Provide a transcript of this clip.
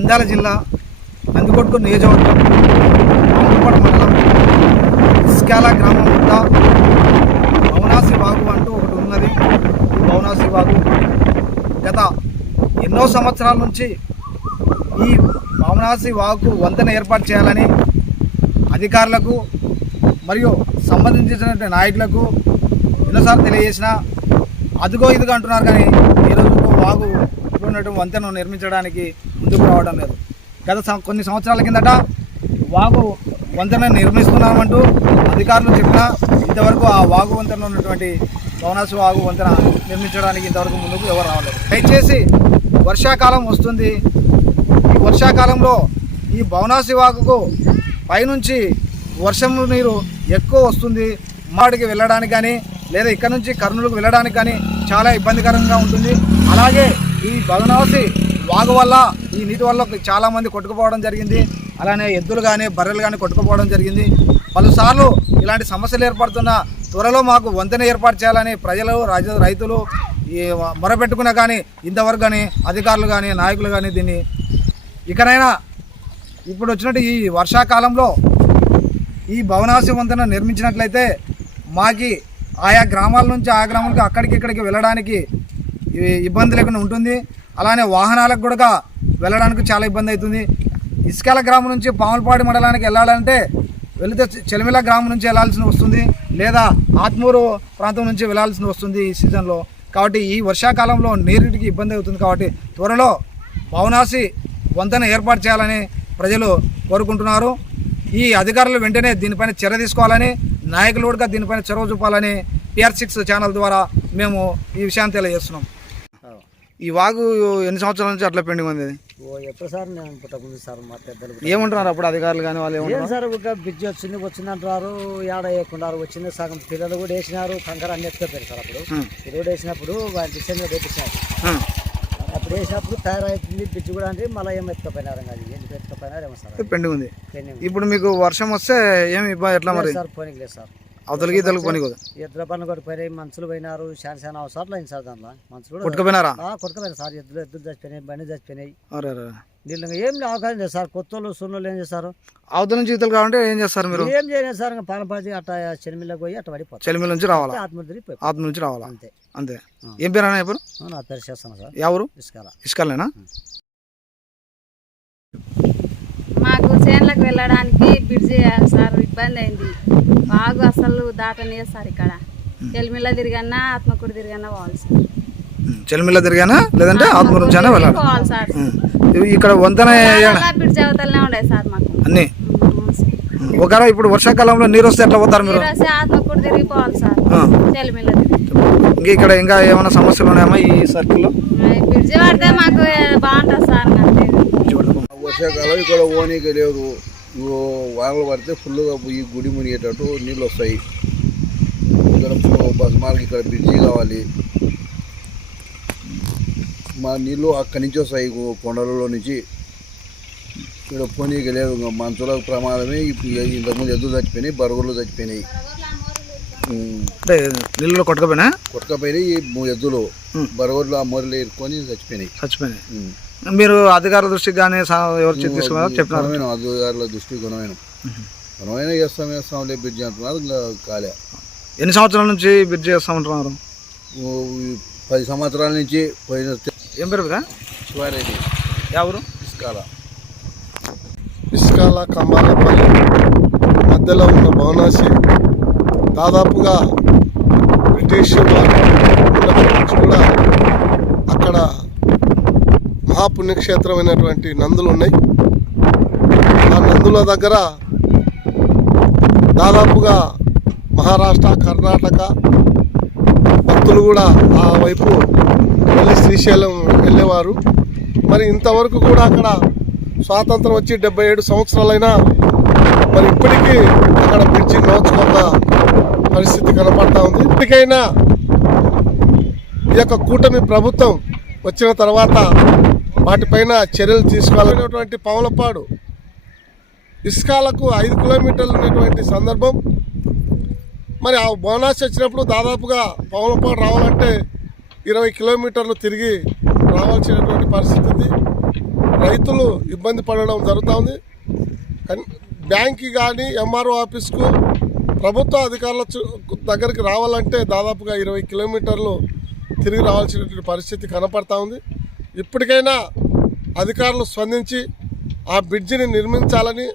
నంద్యాల జిల్లా నందికొట్కు నియోజకవర్గం ఆంధ్రపడ మండలం ఇస్కాల గ్రామం వద్ద భవనాసి వాగు అంటూ ఒకటి ఉన్నది. భవనాసి వాగు గత ఎన్నో సంవత్సరాల నుంచి ఈ భవనాసి వాగు వంతెన ఏర్పాటు చేయాలని అధికారులకు మరియు సంబంధించినటువంటి నాయకులకు ఎన్నోసార్లు తెలియజేసిన అదిగో ఇదిగో అంటున్నారు కానీ ఈరోజు వాగు ఉన్నటువంటి వంతెన నిర్మించడానికి ముందుకు రావడం లేదు. గత సం- కొన్ని సంవత్సరాల కిందట వాగు వంతెన నిర్మిస్తున్నామంటూ అధికారులు చెప్పినా ఇంతవరకు ఆ వాగు వంతెనలో ఉన్నటువంటి భవనాసు వాగు వంతెన నిర్మించడానికి ఇంతవరకు ముందుకు ఎవరు రావలేదు. దయచేసి వర్షాకాలం వస్తుంది. ఈ వర్షాకాలంలో ఈ భవనాసి వాగుకు పైనుంచి వర్షం నీరు ఎక్కువ వస్తుంది. మాడికి వెళ్ళడానికి కానీ లేదా ఇక్కడ నుంచి కర్నూలుకు వెళ్ళడానికి కానీ చాలా ఇబ్బందికరంగా ఉంటుంది. అలాగే ఈ భవనాసి వాగు వల్ల ఈ నీటి వల్ల చాలామంది కొట్టుకుపోవడం జరిగింది. అలానే ఎద్దులు కానీ బర్రెలు కానీ కొట్టుకుపోవడం జరిగింది. పలుసార్లు ఇలాంటి సమస్యలు ఏర్పడుతున్న త్వరలో మాకు వంతెన ఏర్పాటు చేయాలని ప్రజలు రాజ రైతులు ఈ మొరపెట్టుకున్నా కానీ ఇంతవరకు కానీ అధికారులు కానీ నాయకులు కానీ దీన్ని ఇకనైనా ఇప్పుడు వచ్చినట్టు ఈ వర్షాకాలంలో ఈ భవనాసి వంతెన నిర్మించినట్లయితే మాకి ఆయా గ్రామాల నుంచి ఆ గ్రామాలకు అక్కడికి ఇక్కడికి వెళ్ళడానికి ఇబ్బంది లేకుండా ఉంటుంది. అలానే వాహనాలకు కూడా వెళ్ళడానికి చాలా ఇబ్బంది అవుతుంది. ఇసుకల గ్రామం నుంచి పాములపాడి మండలానికి వెళ్ళాలంటే వెళితే చెలిమిల గ్రామం నుంచి వెళ్ళాల్సి వస్తుంది. లేదా ఆత్మూరు ప్రాంతం నుంచి వెళ్ళాల్సి వస్తుంది ఈ సీజన్లో. కాబట్టి ఈ వర్షాకాలంలో నీరుకి ఇబ్బంది అవుతుంది కాబట్టి త్వరలో భవనాసి వంతెన ఏర్పాటు చేయాలని ప్రజలు కోరుకుంటున్నారు. ఈ అధికారులు వెంటనే దీనిపైన చర్య తీసుకోవాలని నాయకులు కూడా దీనిపైన చొరవ చూపాలని పిఆర్ సిక్స్ ఛానల్ ద్వారా మేము ఈ విషయాన్ని తెలియజేస్తున్నాం. ఈ వాగు ఎన్ని సంవత్సరాల నుంచి అట్లా పెండింగ్ ఉంది? ఓ ఎప్పుడు సార్ నేను సార్ మా పెద్దలు ఏమంటున్నారు అప్పుడు అధికారులు కానీ వాళ్ళు ఏం ఏమంటున్నారు సార్ ఒక బ్రిడ్జ్ వచ్చింది వచ్చింది అంటారు ఏడ వేయకున్నారు వచ్చింది సగం పిల్లలు కూడా వేసినారు కంకర అన్ని ఎత్తుకోపోయారు సార్ అప్పుడు. పిల్లలు వేసినప్పుడు వాళ్ళు వేపించినారు ఆ, అప్పుడు వేసినప్పుడు తయారైతుంది బ్రిడ్జ్ కూడా అంటే మళ్ళీ ఏం ఎత్తుకోపోయినారు అది. ఎందుకు ఎత్తుకోపోయినారు ఏమో సార్. పెండింగ్ ఉంది. ఇప్పుడు మీకు వర్షం వస్తే ఏమి ఇబ్బంది? ఎట్లా మరి? సార్ పోనీకి లేదు సార్. అవతలకి ఇతలకి పని కదా ఎద్దుల పనులు కూడా పోయినాయి. మనుషులు పోయినారు. చాలా చాలా అవసరాలు అయింది సార్ దాంట్లో. మనుషులు కూడా కొట్టుకుపోయినారా ఆ, కొట్టుకుపోయినారు సార్. ఎద్దులు ఎద్దులు చచ్చిపోయినాయి బండి చచ్చిపోయినాయి. ఇంకా ఏం అవకాశం లేదు సార్. కొత్త వాళ్ళు సున్నోళ్ళు ఏం చేస్తారు? అవతల నుంచి ఇతలు కావాలంటే ఏం చేస్తారు మీరు? ఏం చేయలేదు సార్. పాలపాటి అట్ట చెనిమిల్లకు పోయి అట్ట పడిపోతాం చెలిమిల నుంచి రావాలా? ఆత్మహత్య పోయి ఆత్మ నుంచి రావాలా? అంతే. అంతే. ఏం పేరు అన్న ఇప్పుడు? ఆ, నా పేరు చేస్తాను సార్. ఎవరు? ఇసుకాల. ఇసుకలేనా? మాకు చేన్లకు వెళ్ళడానికి బ్రిడ్జి సార్ ఇబ్బంది అయింది బాగా దాటలేదు సార్ ఇక్కడ. ఎల్మిల్ల తిరిగన్నా ఆత్మకూరు తిరిగన్నా పోవాలి సార్. చెలిమిల తిరిగానా? లేదంటే ఆత్మ నుంచి అయినా వెళ్ళాలి? పోవాలి సార్. ఇక్కడ వంతెన అవతలనే ఉండే సార్ మాకు. అన్ని. ఒకవేళ ఇప్పుడు వర్షాకాలంలో నీరు వస్తే ఎట్లా పోతారు మీరు? ఆత్మకూరు తిరిగి పోవాలి సార్. చెల్మిల్ల ఇంకా ఇక్కడ ఇంకా ఏమైనా సమస్యలు ఉన్నాయమ్మా ఈ సర్కిల్లో? బ్రిడ్జి పడితే మాకు బాగుంటుంది సార్ వర్షాకాలం ఇక్కడ ఓనీకి లేదు. వానలు పడితే ఫుల్గా పోయి గుడి మునిగేటట్టు నీళ్ళు వస్తాయి. బస్ మార్గం ఇక్కడ బ్రిడ్జి కావాలి. మా నీళ్ళు అక్కడి నుంచి వస్తాయి కొండలలో నుంచి. ఇక్కడ పోనీకి లేదు ఇంకా మంచులకు ప్రమాదమే. ఇప్పుడు ఇంతకుముందు ఎద్దులు చచ్చిపోయినాయి బరుగులు చచ్చిపోయినాయి. అంటే నీళ్ళు కొట్టుకపోయినా? కొట్టకపోయినాయి ఎద్దులు. బరగొడ్లు ఆ మొరలు ఏరుకొని చచ్చిపోయినాయి. చచ్చిపోయినాయి. మీరు అధికారుల దృష్టికి కానీ ఎవరు తీసుకున్నారో చెప్పినారు? అధికారుల దృష్టి గుణమైన గుణమైన చేస్తాం చేస్తాం లే బ్రిడ్జి అంటున్నారు ఇంకా కాలే. ఎన్ని సంవత్సరాల నుంచి బ్రిడ్జ్ చేస్తా ఉంటున్నారు పది సంవత్సరాల నుంచి పోయిన ఏం పేరు కదా శివారెడ్డి. ఎవరు ఇసుకాల. ఇసుకాల కంబాలపల్లి మధ్యలో ఉన్న భవనాసి దాదాపుగా బ్రిటిష్ కూడా అక్కడ మహాపుణ్యక్షేత్రమైనటువంటి నందులు ఉన్నాయి. ఆ నందుల దగ్గర దాదాపుగా మహారాష్ట్ర కర్ణాటక భక్తులు కూడా ఆ వైపు వెళ్ళి శ్రీశైలం వెళ్ళేవారు. మరి ఇంతవరకు కూడా అక్కడ స్వాతంత్రం వచ్చి డెబ్బై ఏడు సంవత్సరాలైనా మరి ఇప్పటికీ అక్కడ బ్రిడ్జి నోచుకున్న పరిస్థితి కనపడతా ఉంది. ఇప్పటికైనా ఈ యొక్క కూటమి ప్రభుత్వం వచ్చిన తర్వాత వాటిపైన చర్యలు తీసుకోవాలనేటువంటి పవలపాడు ఇస్కాలకు ఐదు కిలోమీటర్లు ఉన్నటువంటి సందర్భం మరి ఆ బోనాస్ వచ్చినప్పుడు దాదాపుగా పవలపాడు రావాలంటే ఇరవై కిలోమీటర్లు తిరిగి రావాల్సినటువంటి పరిస్థితి ఉంది. రైతులు ఇబ్బంది పడడం జరుగుతూ ఉంది. కానీ బ్యాంక్కి కానీ ఎంఆర్ఓ ఆఫీస్కు ప్రభుత్వ అధికారుల దగ్గరికి రావాలంటే దాదాపుగా ఇరవై కిలోమీటర్లు తిరిగి రావాల్సినటువంటి పరిస్థితి కనపడతా ఉంది. ఇప్పటికైనా అధికారులు స్పందించి ఆ బ్రిడ్జిని నిర్మించాలని